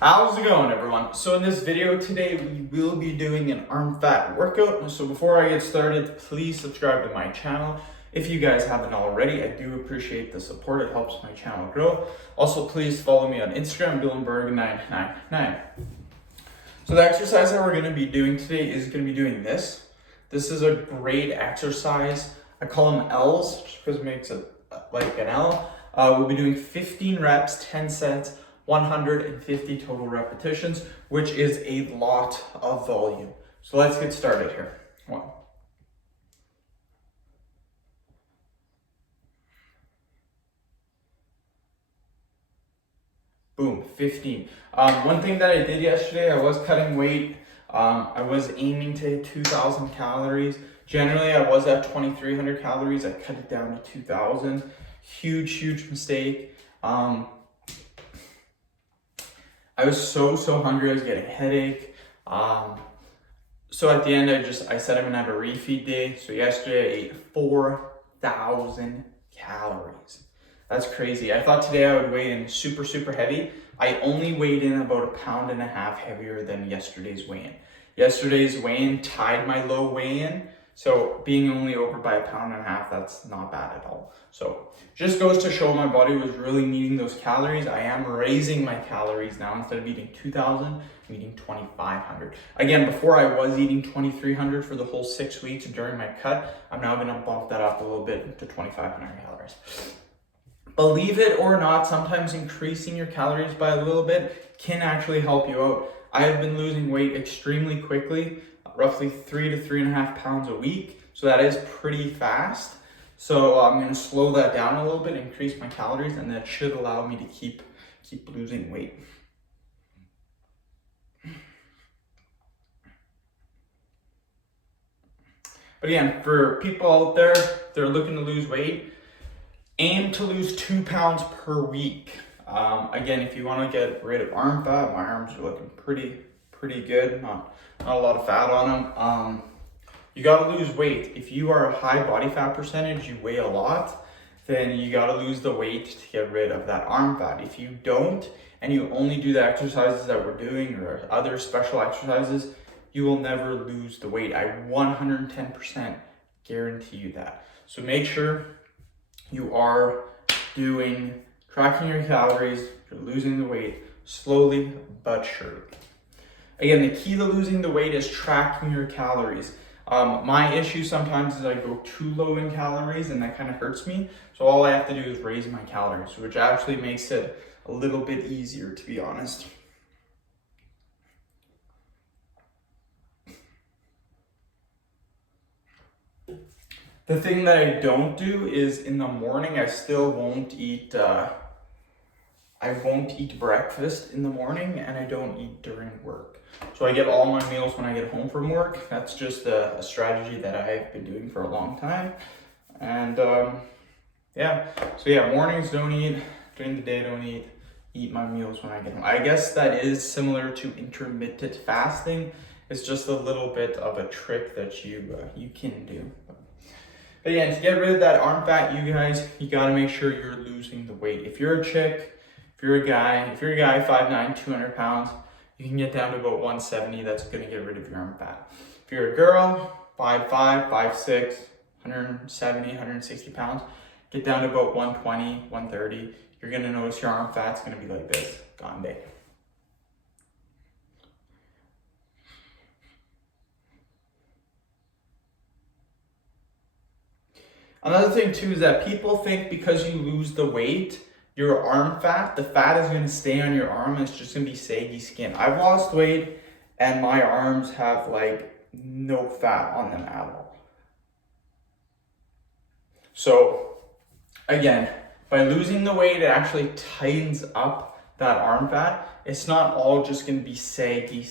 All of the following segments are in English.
How's it going, everyone? So in this video today, we will be doing an arm fat workout. So before I get started, please subscribe to my channel. If you guys haven't already, I do appreciate the support. It helps my channel grow. Also, please follow me on Instagram, Dylanberg999. So the exercise that we're going to be doing today is going to be doing this. This is a great exercise. I call them L's just because it makes it like an L. We'll be doing 15 reps, 10 sets, 150 total repetitions, which is a lot of volume. So let's get started here. One. Boom, 15. One thing that I did yesterday, I was cutting weight. I was aiming to hit 2,000 calories. Generally, I was at 2,300 calories. I cut it down to 2,000. Huge mistake. I was so hungry. I was getting a headache. So at the end, I said I'm gonna have a refeed day. So yesterday I ate 4,000 calories. That's crazy. I thought today I would weigh in super heavy. I only weighed in about 1.5 pounds heavier than yesterday's weigh-in. Yesterday's weigh-in tied my low weigh-in. So being only over by 1.5 pounds, that's not bad at all. So just goes to show my body was really needing those calories. I am raising my calories now. Instead of eating 2,000, I'm eating 2,500. Again, before I was eating 2,300 for the whole 6 weeks during my cut. I'm now gonna bump that up a little bit to 2,500 calories. Believe it or not, sometimes increasing your calories by a little bit can actually help you out. I have been losing weight extremely quickly, roughly 3 to 3.5 pounds a week. So that is pretty fast. So I'm gonna slow that down a little bit, increase my calories, and that should allow me to keep losing weight. But again, for people out there, they're looking to lose weight, aim to lose 2 pounds per week. Again, if you want to get rid of arm fat, my arms are looking pretty good. Not a lot of fat on them. You got to lose weight. If you are a high body fat percentage, you weigh a lot, then you got to lose the weight to get rid of that arm fat. If you don't, and you only do the exercises that we're doing or other special exercises, you will never lose the weight. I 110% guarantee you that. So make sure you are tracking your calories, you're losing the weight slowly but surely. Again, the key to losing the weight is tracking your calories. My issue sometimes is I go too low in calories and that kind of hurts me. So all I have to do is raise my calories, which actually makes it a little bit easier, to be honest. The thing that I don't do is in the morning, I still won't eat, I won't eat breakfast in the morning, and I don't eat during work. So I get all my meals when I get home from work. That's just a strategy that I've been doing for a long time. And mornings don't eat, during the day don't eat my meals when I get home. I guess that is similar to intermittent fasting. It's just a little bit of a trick that you can do. But yeah, to get rid of that arm fat, you gotta make sure you're losing the weight. If you're a chick, if you're a guy 5'9", 200 pounds, you can get down to about 170. That's gonna get rid of your arm fat. If you're a girl, 5'5", 5'6", 170, 160 pounds, get down to about 120, 130. You're gonna notice your arm fat's gonna be like this, gone day. Another thing too is that people think because you lose the weight, your arm fat, the fat is going to stay on your arm and it's just going to be saggy skin. I've lost weight and my arms have like no fat on them at all. So again, by losing the weight, it actually tightens up that arm fat. It's not all just going to be saggy.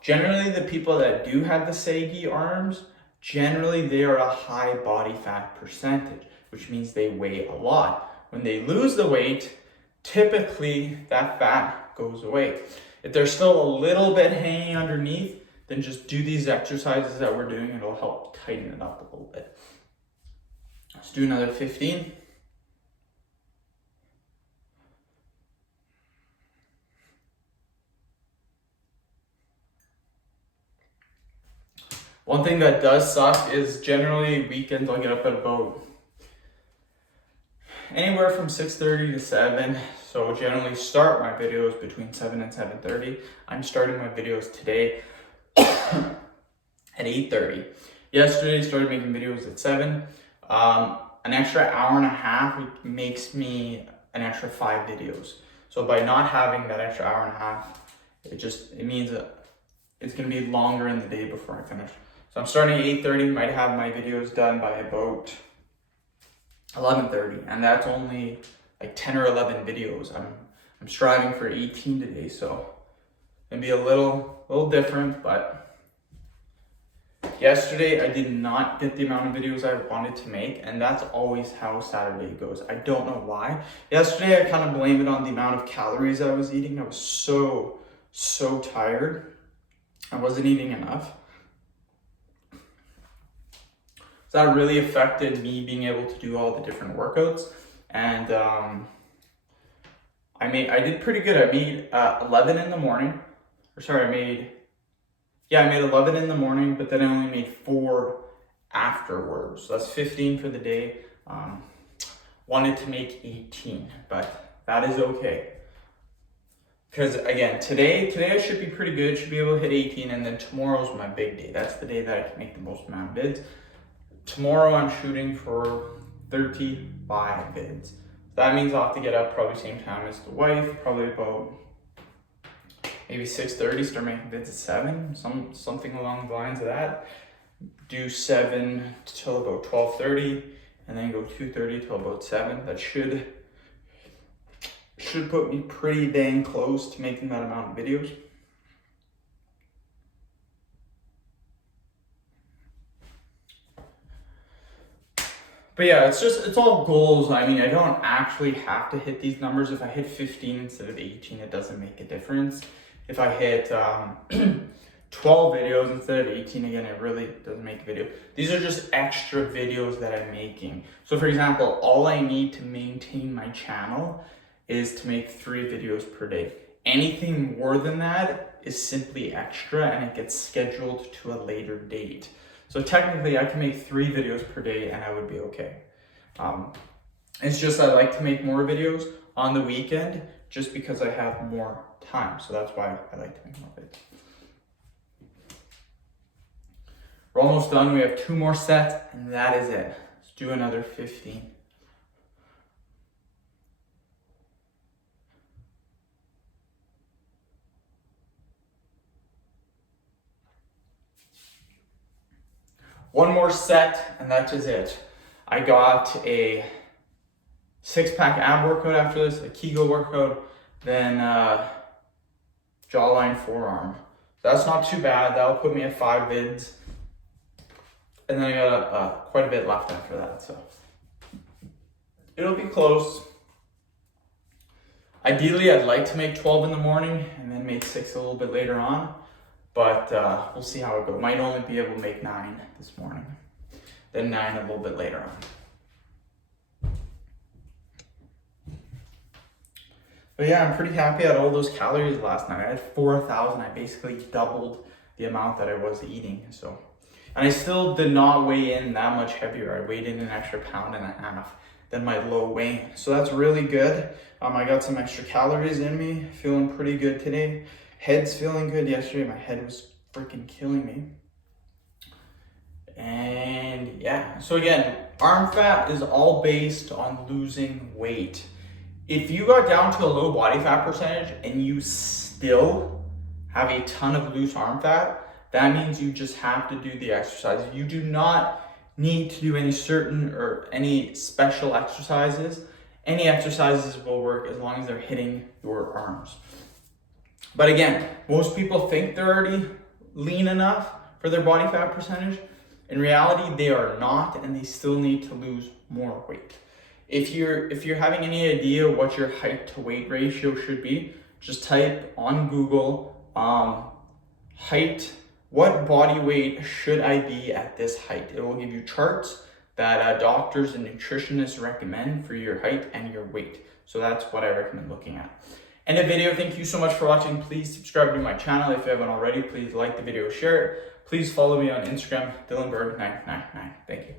Generally the people that do have the saggy arms, generally they are a high body fat percentage, which means they weigh a lot. When they lose the weight, typically that fat goes away. If there's still a little bit hanging underneath, then just do these exercises that we're doing. It'll help tighten it up a little bit. Let's do another 15. One thing that does suck is generally weekends I'll get up at about anywhere from 6:30 to 7. So generally start my videos between 7 and 7:30. I'm starting my videos today at 8:30. Yesterday started making videos at 7. An extra hour and a half makes me an extra 5 videos. So by not having that extra hour and a half, it means that it's gonna be longer in the day before I finish. So I'm starting at 8:30, might have my videos done by about 11:30, and that's only like 10 or 11 videos. I'm striving for 18 today, so it'll be a little different, but yesterday I did not get the amount of videos I wanted to make, and that's always how Saturday goes. I don't know why. Yesterday I kind of blame it on the amount of calories I was eating. I was so tired. I wasn't eating enough. So that really affected me being able to do all the different workouts. And I did pretty good. I made 11 in the morning. I made 11 in the morning, but then I only made 4 afterwards. So that's 15 for the day. Wanted to make 18, but that is okay. Because again, today I should be pretty good. Should be able to hit 18, and then tomorrow's my big day. That's the day that I can make the most amount of vids. Tomorrow I'm shooting for 35 vids. So that means I'll have to get up probably same time as the wife, probably about maybe 6:30, start making vids at 7, something along the lines of that. Do 7 till about 12:30, and then go 2:30 till about 7. That should put me pretty dang close to making that amount of videos. But yeah, it's all goals. I mean, I don't actually have to hit these numbers. If I hit 15 instead of 18, it doesn't make a difference. If I hit 12 videos instead of 18, again, it really doesn't make a video. These are just extra videos that I'm making. So for example, all I need to maintain my channel is to make 3 videos per day. Anything more than that is simply extra, and it gets scheduled to a later date. So technically I can make 3 videos per day and I would be okay. It's just I like to make more videos on the weekend just because I have more time. So that's why I like to make more videos. We're almost done. We have 2 more sets and that is it. Let's do another 15. One more set and that is it. I got a 6-pack ab workout after this, a Kegel workout, then jawline forearm. That's not too bad. That'll put me at 5 vids. And then I got quite a bit left after that, so it'll be close. Ideally, I'd like to make 12 in the morning and then make 6 a little bit later on. But we'll see how it goes. Might only be able to make 9 this morning, then 9 a little bit later on. But yeah, I'm pretty happy at all those calories last night. I had 4,000. I basically doubled the amount that I was eating. So, and I still did not weigh in that much heavier. I weighed in an extra 1.5 pounds than my low weigh. So that's really good. I got some extra calories in me. Feeling pretty good today. Head's feeling good. Yesterday my head was freaking killing me. And yeah, so again, arm fat is all based on losing weight. If you got down to a low body fat percentage and you still have a ton of loose arm fat, that means you just have to do the exercise. You do not need to do any certain or any special exercises. Any exercises will work as long as they're hitting your arms. But again, most people think they're already lean enough for their body fat percentage. In reality, they are not, and they still need to lose more weight. If you're having any idea what your height to weight ratio should be, just type on Google height, what body weight should I be at this height? It will give you charts that doctors and nutritionists recommend for your height and your weight. So that's what I recommend looking at. end the video. Thank you so much for watching. Please subscribe to my channel if you haven't already. Please like the video, share it. Please follow me on Instagram, DylanBerg999. Thank you.